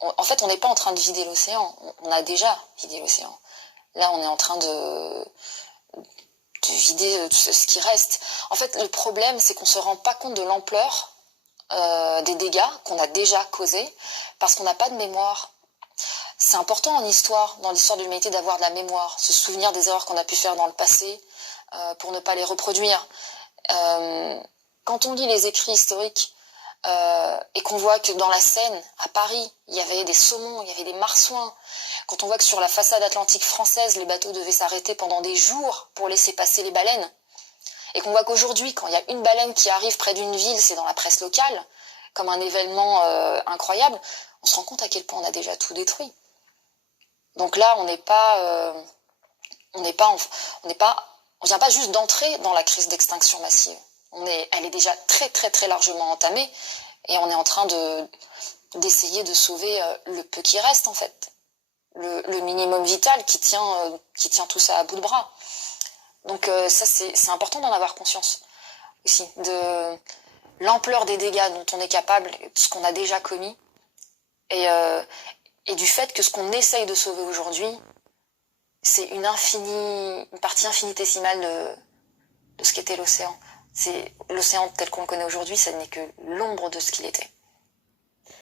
En fait, on n'est pas en train de vider l'océan. On a déjà vidé l'océan. Là, on est en train de vider tout ce qui reste. En fait, le problème, c'est qu'on se rend pas compte de l'ampleur des dégâts qu'on a déjà causés parce qu'on n'a pas de mémoire. C'est important en histoire, dans l'histoire de l'humanité, d'avoir de la mémoire, se souvenir des erreurs qu'on a pu faire dans le passé pour ne pas les reproduire. Quand on lit les écrits historiques et qu'on voit que dans la Seine, à Paris, il y avait des saumons, il y avait des marsouins, quand on voit que sur la façade atlantique française, les bateaux devaient s'arrêter pendant des jours pour laisser passer les baleines, et qu'on voit qu'aujourd'hui, quand il y a une baleine qui arrive près d'une ville, c'est dans la presse locale, comme un événement incroyable, on se rend compte à quel point on a déjà tout détruit. Donc là, on vient pas juste d'entrer dans la crise d'extinction massive. Elle est déjà très très très largement entamée, et on est en train d'essayer de sauver le peu qui reste en fait, le minimum vital qui tient tout ça à bout de bras. Donc ça c'est important d'en avoir conscience aussi, de l'ampleur des dégâts dont on est capable, de ce qu'on a déjà commis, et, et du fait que ce qu'on essaye de sauver aujourd'hui, c'est une partie infinitésimale de ce qu'était l'océan. L'océan tel qu'on le connaît aujourd'hui, ça n'est que l'ombre de ce qu'il était.